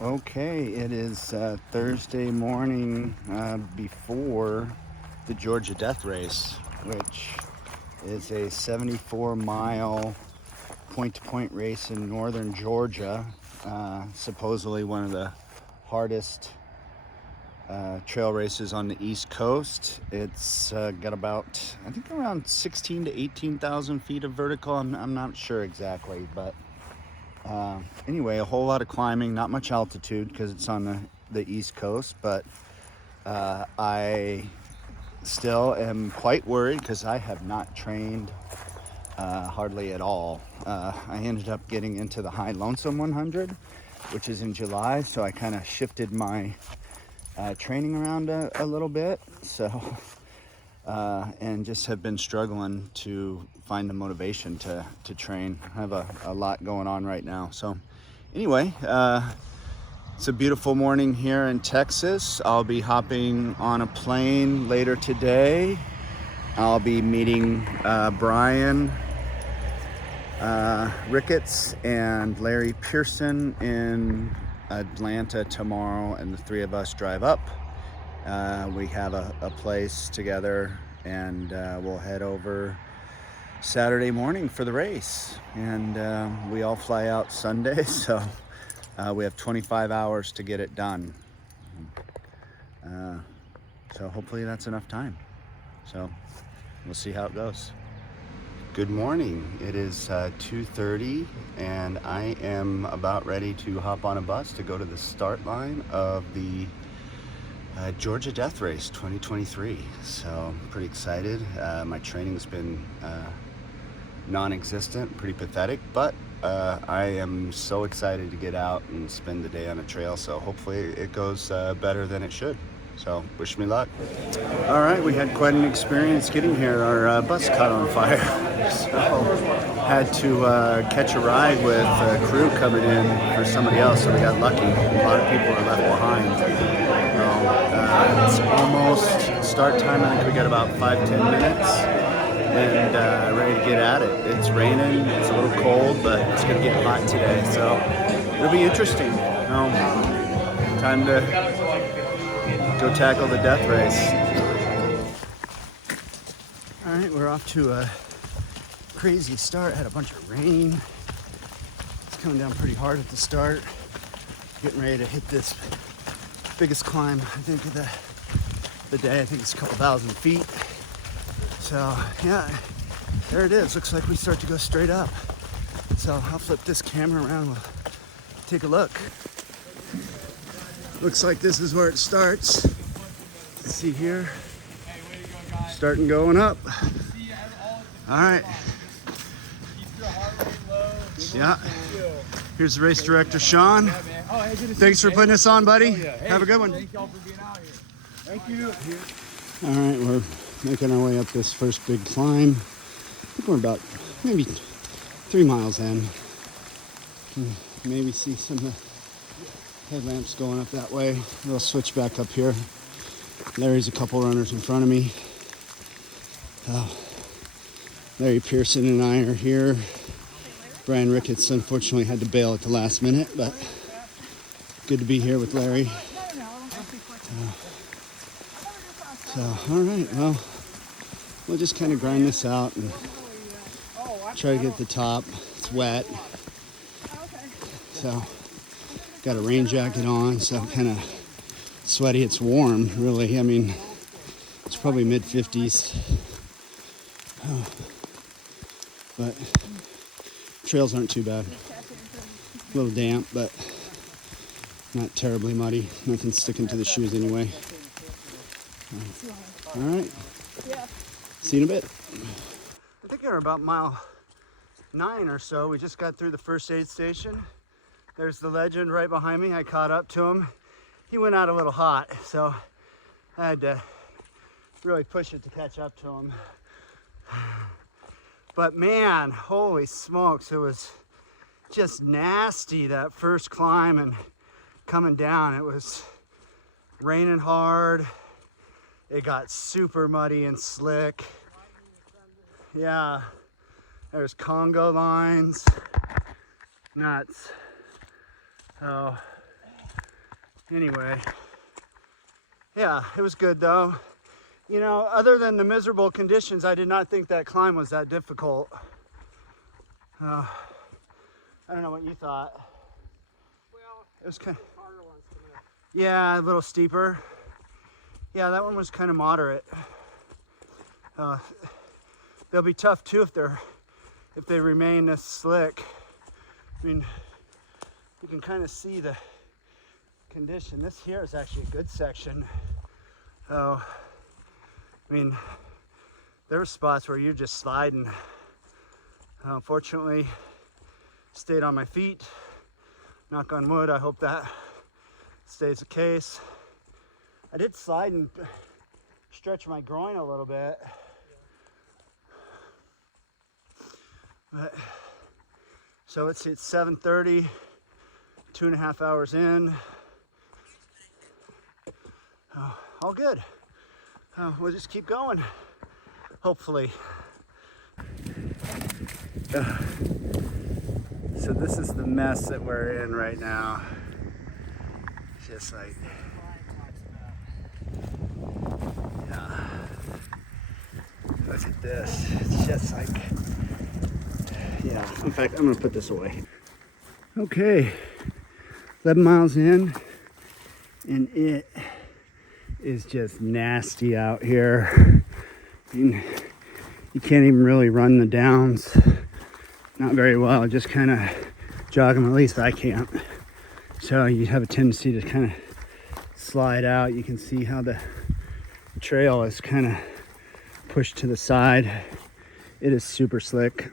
Okay, it is Thursday morning before the Georgia Death Race, which is a 74-mile point-to-point race in northern Georgia. Supposedly one of the hardest trail races on the East Coast. It's got about, I think, around 16 to 18,000 feet of vertical. I'm not sure exactly, but anyway, a whole lot of climbing, not much altitude because it's on the East Coast, but I still am quite worried because I have not trained hardly at all. I ended up getting into the High Lonesome 100, which is in July, so I kind of shifted my training around a little bit. So, and just have been struggling to find the motivation to train. I have a lot going on right now. So anyway, it's a beautiful morning here in Texas. I'll be hopping on a plane later today. I'll be meeting Brian Ricketts and Larry Pearson in Atlanta tomorrow, and the three of us drive up. We have a place together, and we'll head over Saturday morning for the race. And we all fly out Sunday, so we have 25 hours to get it done. So hopefully that's enough time. So we'll see how it goes. Good morning. It is 2:30, and I am about ready to hop on a bus to go to the start line of the Georgia Death Race 2023. So I'm pretty excited. My training has been non-existent, pretty pathetic, but I am so excited to get out and spend the day on a trail. So hopefully it goes better than it should. So wish me luck. All right, we had quite an experience getting here. Our bus caught on fire, so had to catch a ride with a crew coming in for somebody else. So we got lucky. A lot of people are left behind. It's almost start time. I think we got about 5-10 minutes, and ready to get at it. It's raining. It's a little cold, but it's gonna get hot today. So it'll be interesting. Time to go tackle the death race. All right, we're off to a crazy start. Had a bunch of rain. It's coming down pretty hard at the start. Getting ready to hit this biggest climb, I think, of the day. I think it's a couple thousand feet. So yeah, there it is. Looks like we start to go straight up. So I'll flip this camera around. We'll take a look. Looks like this is where it starts. Let's see here. Starting going up. All right. Yeah. Here's the race director, Sean. Thanks for putting us on, buddy. Have a good one. Thank y'all for being out here. Thank you. All right, we're making our way up this first big climb. I think we're about maybe 3 miles in. Can maybe see some of the headlamps going up that way. We'll switch back up here. Larry's a couple runners in front of me. Larry Pearson and I are here. Brian Ricketts unfortunately had to bail at the last minute, but good to be here with Larry. So, all right, well, we'll just kind of grind this out and try to get to the top. It's wet, so got a rain jacket on, so I'm kind of sweaty. It's warm, really. I mean, it's probably mid-50s. But trails aren't too bad. A little damp, but not terribly muddy. Nothing sticking to the shoes anyway. All right. See you in a bit. I think we're about mile 9 or so. We just got through the first aid station. There's the legend right behind me. I caught up to him. He went out a little hot, so I had to really push it to catch up to him. But man, holy smokes, it was just nasty, that first climb and coming down. It was raining hard. It got super muddy and slick. Yeah, there's Congo lines. Nuts. Oh, Anyway, yeah, it was good though. You know, other than the miserable conditions, I did not think that climb was that difficult. I don't know what you thought. Well, It was kind of, harder ones to lift. yeah, a little steeper. Yeah, that one was kind of moderate. They'll be tough too if they remain this slick. I mean, you can kind of see the condition. This here is actually a good section. I mean, there were spots where you're just sliding. Fortunately, stayed on my feet. Knock on wood, I hope that stays the case. I did slide and stretch my groin a little bit. But, so let's see, it's 7:30, 2.5 hours in. All good. We'll just keep going, hopefully. So this is the mess that we're in right now. Just like, yeah. Look at this. It's just like, yeah. In fact, I'm gonna put this away. Okay, 11 miles in, and it is just nasty out here. I mean, you can't even really run the downs. Not very well, just kind of jog them, at least I can't. So you have a tendency to kind of slide out. You can see how the trail is kind of pushed to the side. It is super slick.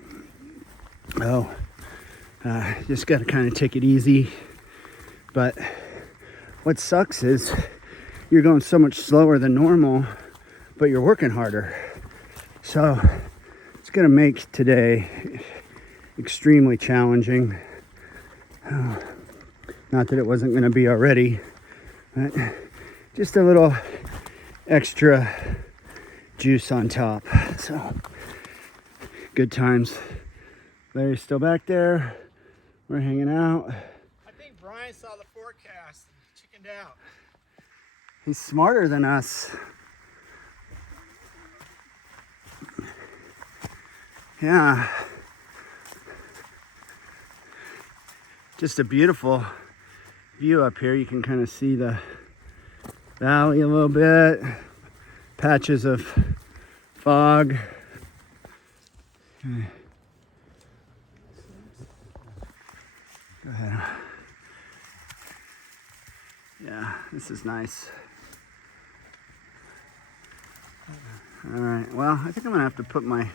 Just got to kind of take it easy. But what sucks is you're going so much slower than normal, but you're working harder. So it's gonna make today extremely challenging. Not that it wasn't gonna be already, but just a little extra juice on top. So good times. Larry's still back there. We're hanging out. I think Brian saw the forecast and chickened out. He's smarter than us. Yeah. Just a beautiful view up here. You can kind of see the valley a little bit. Patches of fog. Okay. Go ahead. Yeah, this is nice. All right, well, I think I'm gonna have to put my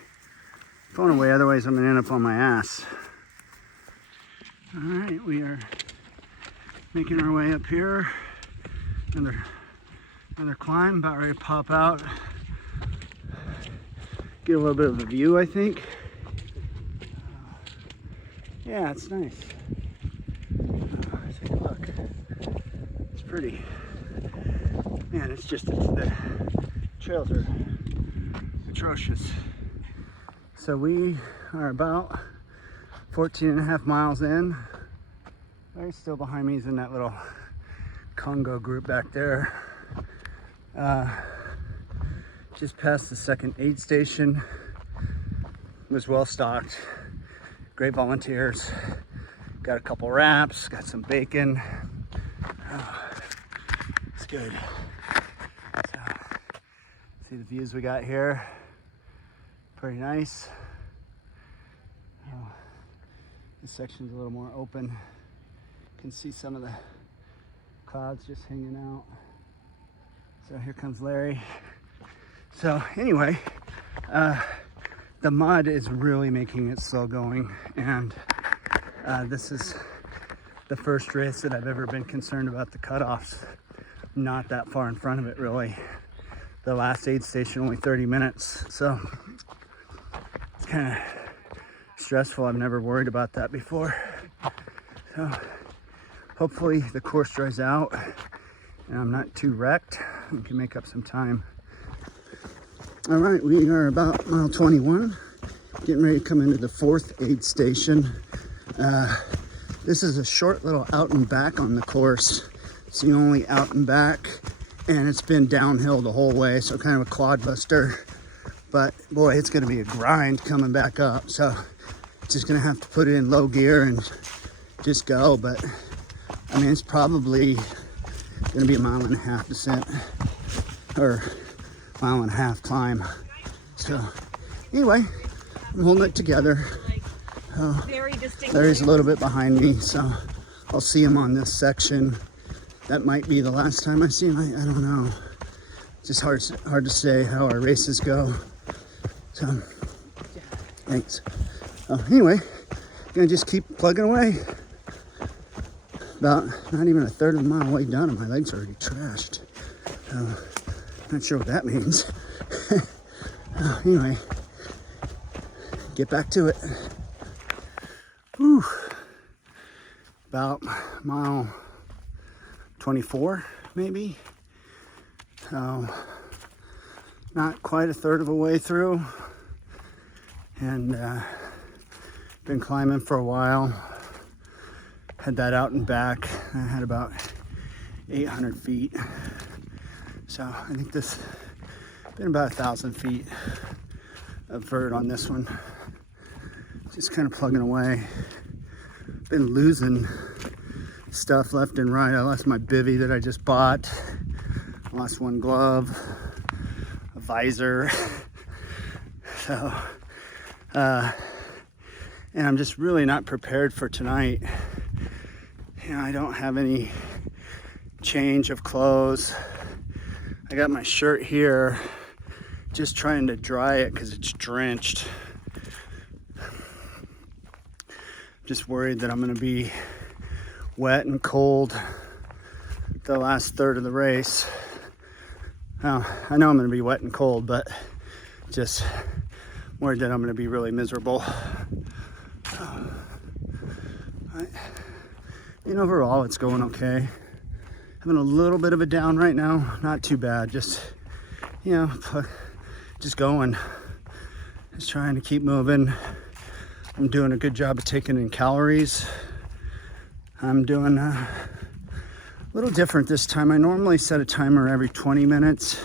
phone away, otherwise I'm gonna end up on my ass. All right, we are making our way up here. Another climb, about ready to pop out. Get a little bit of a view, I think. Yeah, it's nice. Take a look. It's pretty. Man, it's just the trails are atrocious. So we are about 14.5 miles in. Larry's still behind me. He's in that little Congo group back there. Just past the second aid station. It was well stocked. Great volunteers. Got a couple wraps, got some bacon. It's good. So, see the views we got here. Pretty nice. This section's a little more open. You can see some of the clouds just hanging out. So here comes Larry. So anyway, the mud is really making it slow going, and this is the first race that I've ever been concerned about the cutoffs. Not that far in front of it, really. The last aid station only 30 minutes, so it's kind of stressful. I've never worried about that before. So hopefully the course dries out and I'm not too wrecked. We can make up some time. All right, we are about mile 21, getting ready to come into the fourth aid station. This is a short little out and back on the course. It's the only out and back, and it's been downhill the whole way, so kind of a quad buster. But boy, it's gonna be a grind coming back up. So just gonna have to put it in low gear and just go. But I mean, it's probably gonna be a 1.5 mile descent, or 1.5 mile climb. So anyway, I'm holding it together. Larry's a little bit behind me, so I'll see him on this section. That might be the last time I see him. I don't know. It's just hard to say how our races go. So, thanks. Anyway, gonna just keep plugging away. About not even 1/3 of a mile way done, and my legs are already trashed. Not sure what that means. Anyway, get back to it. Whew. About mile 24, maybe. So, not quite 1/3 of a way through, and been climbing for a while. Had that out and back. I had about 800 feet. So I think this been about 1,000 feet of vert on this one. Just kind of plugging away. Been losing stuff left and right. I lost my bivvy that I just bought. I lost one glove, a visor. So, and I'm just really not prepared for tonight. You know, I don't have any change of clothes. I got my shirt here, just trying to dry it because it's drenched. Just worried that I'm gonna be wet and cold the last third of the race. Now, I know I'm gonna be wet and cold, but just worried that I'm gonna be really miserable. And overall, it's going okay. Having a little bit of a down right now, not too bad. Just, you know, just going. Just trying to keep moving. I'm doing a good job of taking in calories. I'm doing a little different this time. I normally set a timer every 20 minutes.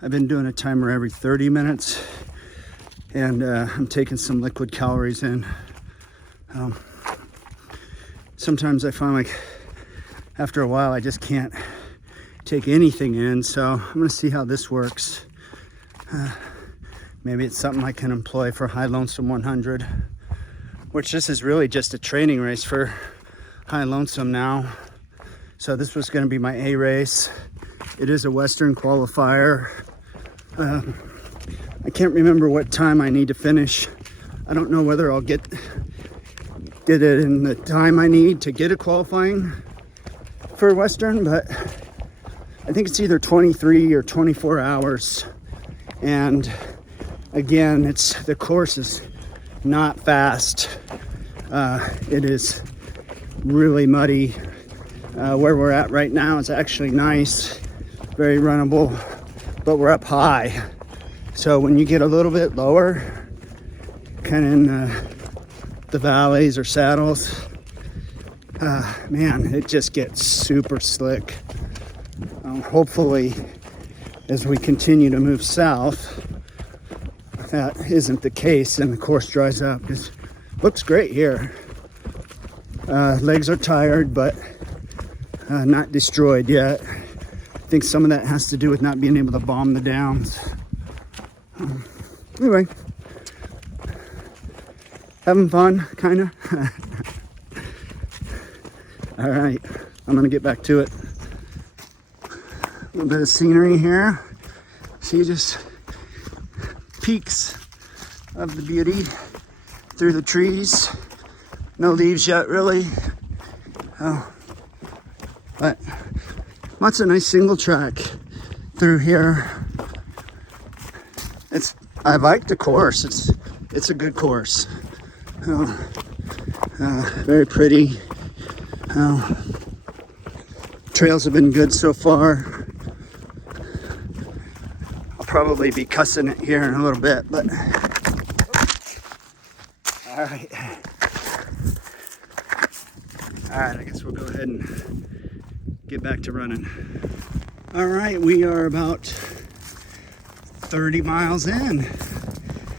I've been doing a timer every 30 minutes. And I'm taking some liquid calories in. Sometimes I find like after a while I just can't take anything in, so I'm gonna see how this works. Maybe it's something I can employ for High Lonesome 100, which this is really just a training race for High Lonesome now. So this was gonna be my A race. It is a Western qualifier. I can't remember what time I need to finish. I don't know whether I'll get it in the time I need to get a qualifying for Western, but I think it's either 23 or 24 hours. And again, the course is not fast. It is really muddy. Where we're at right now is actually nice, very runnable, but we're up high. So when you get a little bit lower, kind of in the valleys or saddles, man, it just gets super slick. Hopefully, as we continue to move south, that isn't the case and the course dries up. It looks great here. Legs are tired, but not destroyed yet. I think some of that has to do with not being able to bomb the downs. Anyway, having fun, kind of. All right, I'm gonna get back to it. A little bit of scenery here. See just peaks of the beauty through the trees. No leaves yet, really. Oh, but lots of nice single track through here. I like the course. It's a good course. Very pretty. Trails have been good so far. I'll probably be cussing it here in a little bit, but all right, I guess we'll go ahead and get back to running. All right, we are about 30 miles in,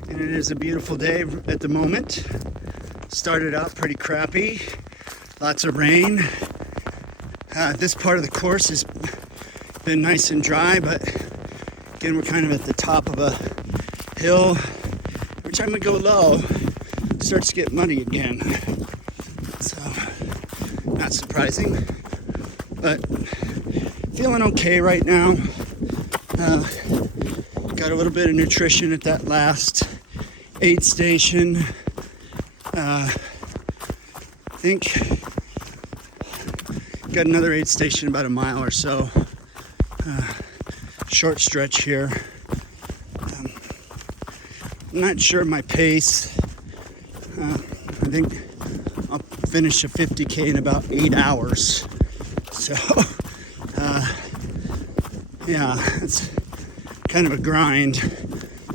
and it is a beautiful day at the moment. Started out pretty crappy, lots of rain. This part of the course has been nice and dry, but again, we're kind of at the top of a hill. Every time we go low, it starts to get muddy again. So, not surprising, but feeling okay right now. Got a little bit of nutrition at that last aid station. I think got another aid station about a mile or so. Short stretch here. I'm not sure of my pace. I think I'll finish a 50K in about 8 hours. So, yeah, it's kind of a grind.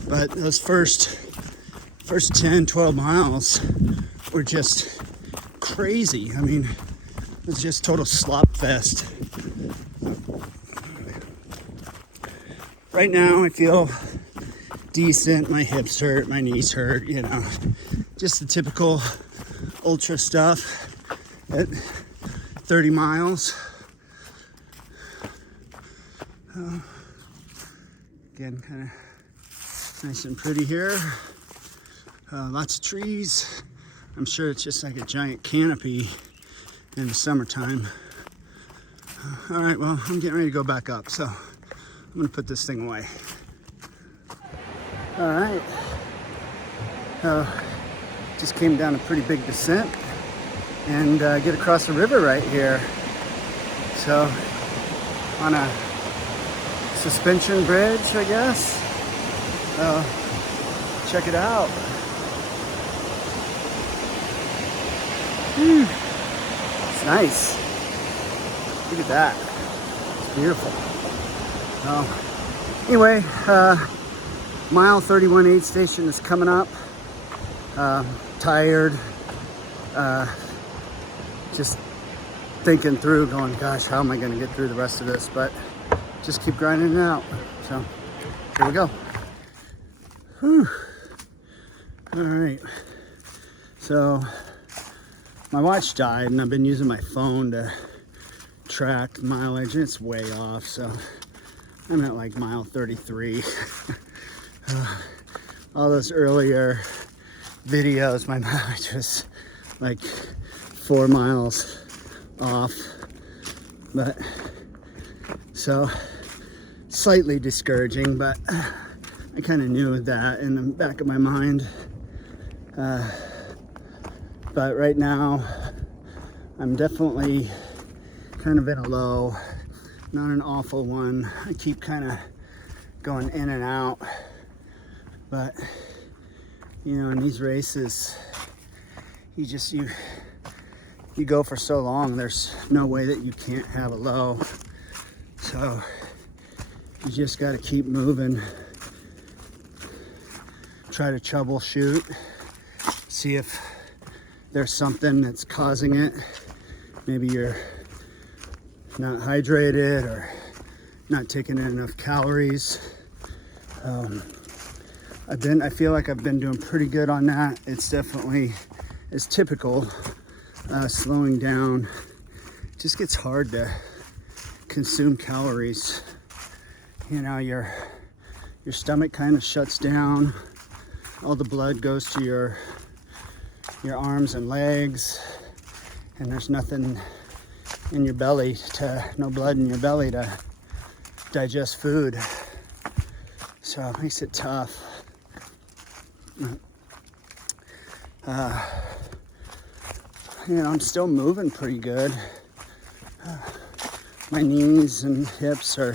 But those first 10, 12 miles were just crazy. I mean, it was just total slop fest. Right now I feel decent. My hips hurt, my knees hurt, you know, just the typical ultra stuff at 30 miles. Again, kind of nice and pretty here. Lots of trees. I'm sure it's just like a giant canopy in the summertime. All right, well, I'm getting ready to go back up, so I'm gonna put this thing away. All right, just came down a pretty big descent and get across the river right here. So on a suspension bridge, I guess. Check it out. It's nice. Look at that. It's beautiful. Anyway, mile 31 aid station is coming up. Tired. Just thinking through, going, gosh, how am I going to get through the rest of this? But just keep grinding it out. So here we go. Whew. All right. So my watch died, and I've been using my phone to track mileage, and it's way off. So I'm at like mile 33. All those earlier videos, my mileage was like 4 miles off. But so slightly discouraging, but I kind of knew that in the back of my mind. But right now I'm definitely kind of in a low, not an awful one. I keep kind of going in and out, but you know, in these races, you go for so long, there's no way that you can't have a low. So you just got to keep moving, try to troubleshoot, see if there's something that's causing it. Maybe you're not hydrated or not taking in enough calories. I feel like I've been doing pretty good on that. It's definitely, it's typical, slowing down. It just gets hard to consume calories. You know, your stomach kind of shuts down. All the blood goes to your arms and legs, and there's nothing in your belly no blood in your belly to digest food. So it makes it tough. You know, I'm still moving pretty good. My knees and hips are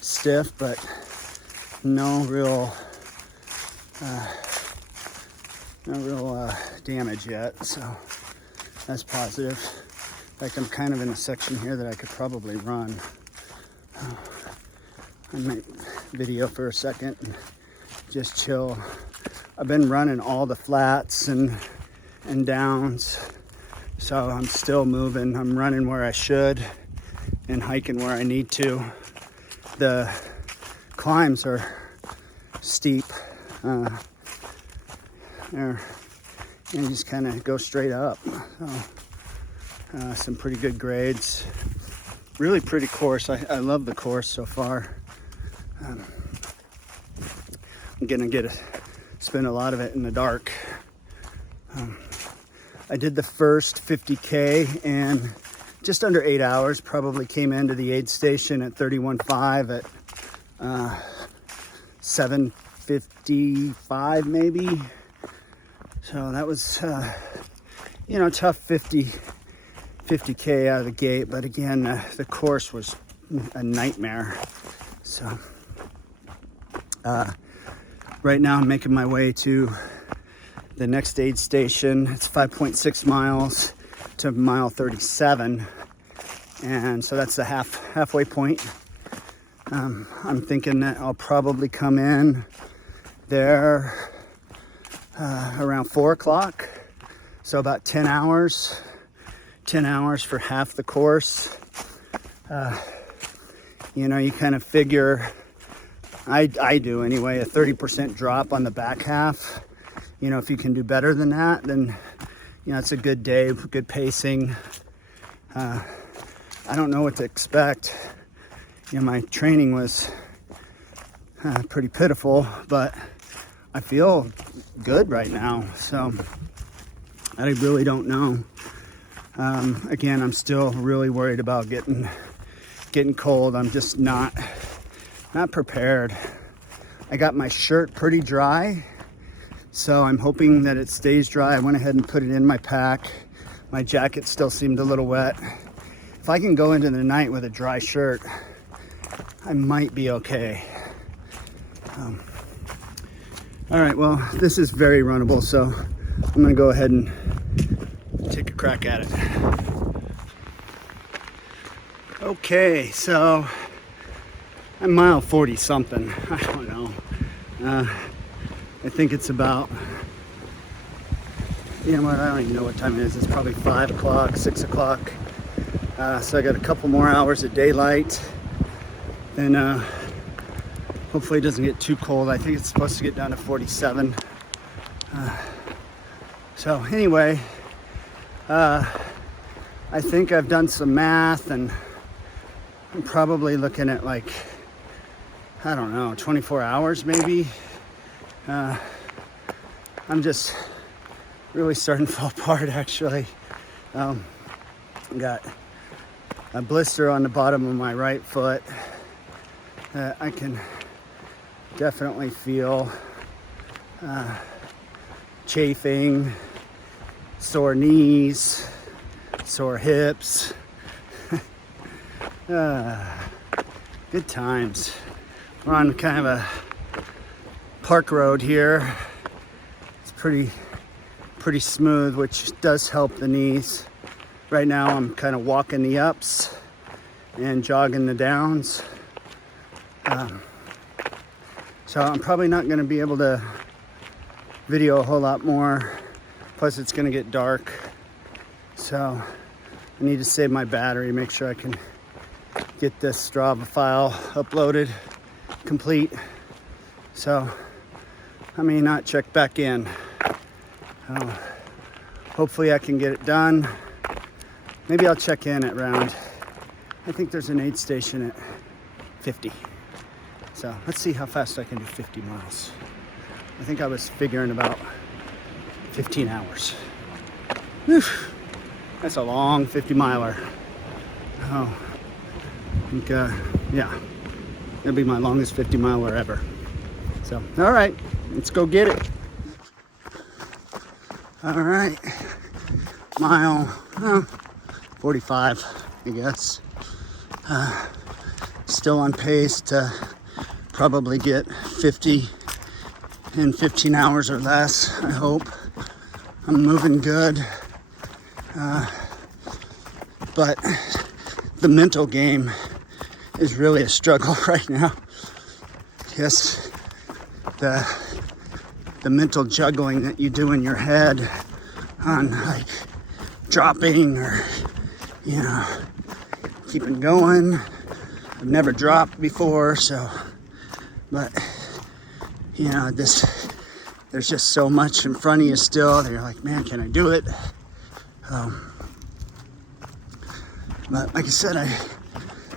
stiff, but no real damage yet, so that's positive. In fact, I'm kind of in a section here that I could probably run. I might video for a second and just chill. I've been running all the flats and downs, so I'm still moving. I'm running where I should, and hiking where I need to. The climbs are steep. You just kind of go straight up. So, some pretty good grades. Really pretty course. I love the course so far. I'm gonna spend a lot of it in the dark. I did the first 50K in just under 8 hours. Probably came into the aid station at 31.5 at 7:55 maybe. So that was, tough 50K out of the gate. But again, the course was a nightmare. So right now I'm making my way to the next aid station. It's 5.6 miles to mile 37. And so that's the halfway point. I'm thinking that I'll probably come in there around 4 o'clock. So about 10 hours. 10 hours for half the course. You kind of figure, I do anyway, a 30% drop on the back half. If you can do better than that, then, it's a good day, good pacing. I don't know what to expect. My training was pretty pitiful, but I feel good right now. So I really don't know. Again, I'm still really worried about getting cold. I'm just not prepared. I got my shirt pretty dry, so I'm hoping that it stays dry. I went ahead and put it in my pack. My jacket still seemed a little wet. If I can go into the night with a dry shirt, I might be okay. All right, well, this is very runnable, so I'm gonna go ahead and take a crack at it. Okay, so I'm mile 40 something. I don't know. I think it's about, I don't even know what time it is. It's probably 5 o'clock, 6 o'clock. So I got a couple more hours of daylight. And hopefully it doesn't get too cold. I think it's supposed to get down to 47. So anyway, I think I've done some math, and I'm probably looking at 24 hours maybe. I'm just really starting to fall apart, actually. Got a blister on the bottom of my right foot that I can definitely feel chafing, sore knees, sore hips. Good times. We're on kind of a park road here. It's pretty smooth, which does help the knees. Right now I'm kind of walking the ups and jogging the downs. So I'm probably not going to be able to video a whole lot more. Plus it's going to get dark. So I need to save my battery, make sure I can get this Strava file uploaded complete. So I may not check back in. Hopefully I can get it done. Maybe I'll check in at around, I think there's an aid station at 50. So let's see how fast I can do 50 miles. I think I was figuring about 15 hours. Whew. That's a long 50 miler. Oh, I think, yeah, it'll be my longest 50 miler ever. So, all right, let's go get it. All right, mile 45, I guess. Still on pace to probably get 50 in 15 hours or less, I hope. I'm moving good. But the mental game is really a struggle right now. Yes, the mental juggling that you do in your head on dropping or, keeping going. I've never dropped before, so, but you know, there's just so much in front of you still that you're like, man, can I do it? But like I said,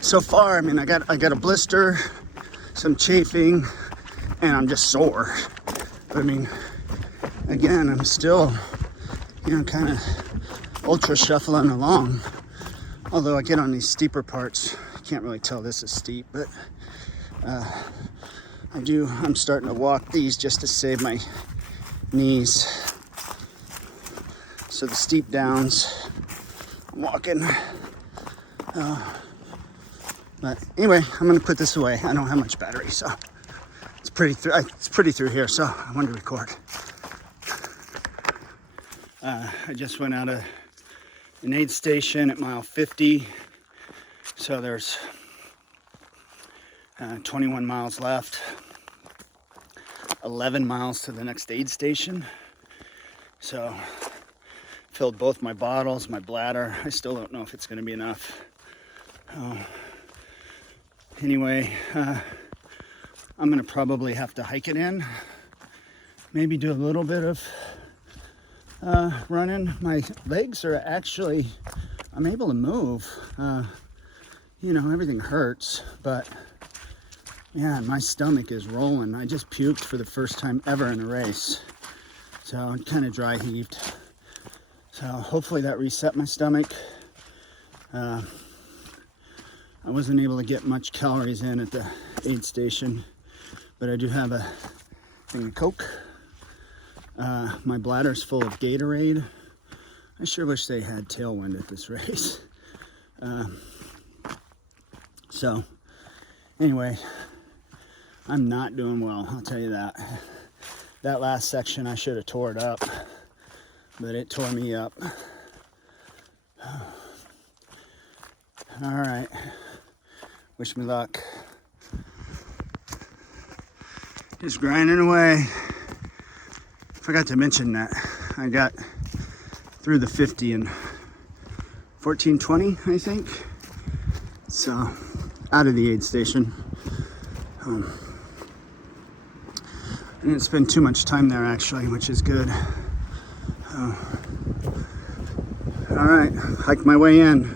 so far, I mean, I got a blister, some chafing, and I'm just sore. But I mean, again, I'm still, you know, kind of ultra shuffling along. Although I get on these steeper parts, I can't really tell this is steep, but I'm starting to walk these just to save my knees. So the steep downs, I'm walking. But anyway, I'm gonna put this away. I don't have much battery, so it's pretty through here, so I wanted to record. I just went out of an aid station at mile 50, so there's 21 miles left, 11 miles to the next aid station. So filled both my bottles, my bladder. I still don't know if it's going to be enough. Anyway, I'm going to probably have to hike it in, maybe do a little bit of running. My legs are actually, I'm able to move. You know, everything hurts, but yeah, my stomach is rolling. I just puked for the first time ever in a race, so I'm kind of dry heaved. So hopefully that reset my stomach. I wasn't able to get much calories in at the aid station, but I do have a thing of Coke. My bladder's full of Gatorade. I sure wish they had tailwind at this race. So anyway, I'm not doing well, I'll tell you that. That last section I should have tore it up, but it tore me up. All right, wish me luck. Just grinding away. Forgot to mention that I got through the 50 in 14:20, I think. So, out of the aid station. I didn't spend too much time there actually, which is good. Alright, hike my way in.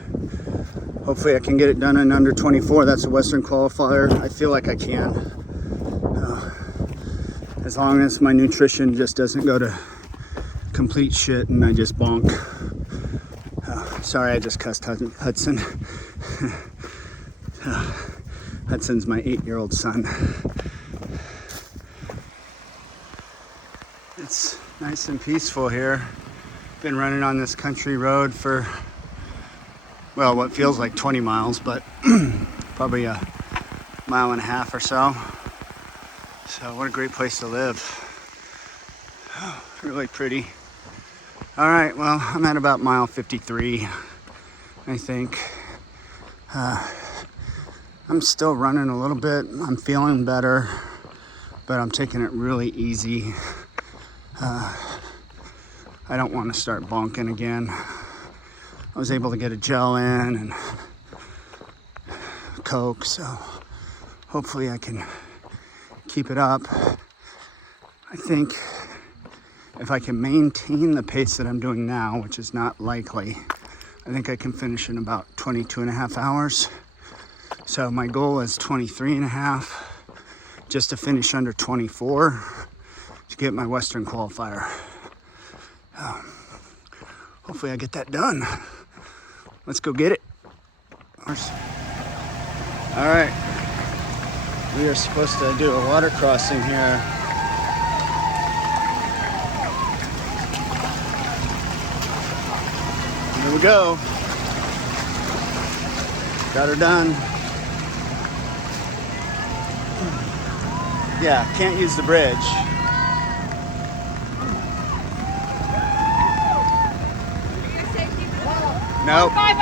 Hopefully I can get it done in under 24. That's a Western qualifier. I feel like I can. As long as my nutrition just doesn't go to complete shit and I just bonk. Sorry, I just cussed Hudson. Hudson's my 8-year-old son. It's nice and peaceful here. Been running on this country road for, well, what feels like 20 miles, but probably a mile and a half or so. So what a great place to live. Oh, really pretty. All right, well, I'm at about mile 53, I think. I'm still running a little bit. I'm feeling better, but I'm taking it really easy. I don't want to start bonking again. I was able to get a gel in and Coke, so hopefully I can keep it up. I think if I can maintain the pace that I'm doing now, which is not likely, I think I can finish in about 22 and a half hours. So my goal is 23 and a half, just to finish under 24 to get my Western qualifier. Hopefully I get that done. Let's go get it. All right, we are supposed to do a water crossing here. Here we go. Got her done. Yeah, can't use the bridge. Nope. 5